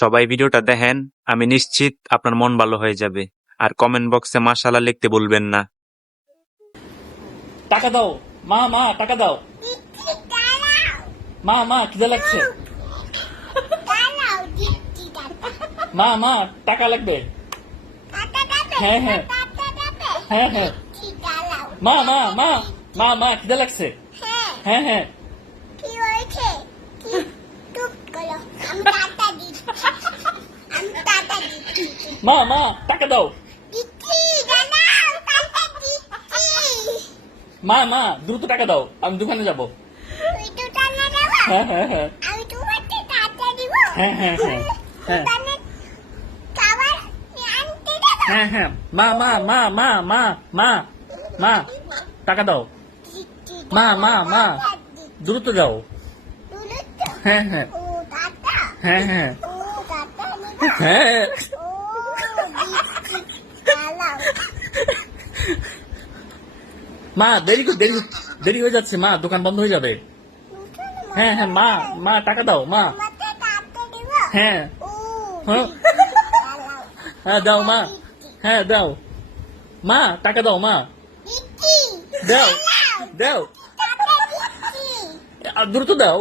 সবাই ভিডিওটা দেখেন, আমি নিশ্চিত আপনার মন ভালো হয়ে যাবে। আর কমেন্ট বক্সে মাশাআল্লাহ লিখতে ভুলবেন না। টাকা দাও মা, মা টাকা দাও মা, মা খিদে লাগছে মা, মা টাকা লাগবে। হ্যাঁ হ্যাঁ হ্যাঁ হ্যাঁ মা, মা মা মা, মা খিদে লাগছে। হ্যাঁ হ্যাঁ মা, মা টাকা দাও মা, মা দ্রুত টাকা দাও, আমি দোকানে যাবো। হ্যাঁ হ্যাঁ হ্যাঁ হ্যাঁ হ্যাঁ হ্যাঁ হ্যাঁ হ্যাঁ হ্যাঁ মা, মা মা মা মা মা মা টাকা দাও মা, মা মা দ্রুত যাও। হ্যাঁ হ্যাঁ হ্যাঁ হ্যাঁ হ্যাঁ মা দেরি দেরি হয়ে যাচ্ছে মা, দোকান বন্ধ হয়ে যাবে। হ্যাঁ হ্যাঁ মা, মা টাকা দাও মা। হ্যাঁ হ্যাঁ হ্যাঁ দাও মা, হ্যাঁ দাও মা, টাকা দাও মা, দাও দাও দ্রুত দাও,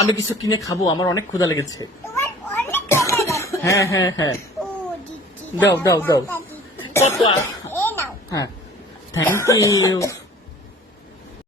আমি কিছু কিনে খাবো, আমার অনেক ক্ষুধা লেগেছে। হ্যাঁ হ্যাঁ হ্যাঁ দাও দাও দাও কত। হ্যাঁ থ্যাংক ইউ।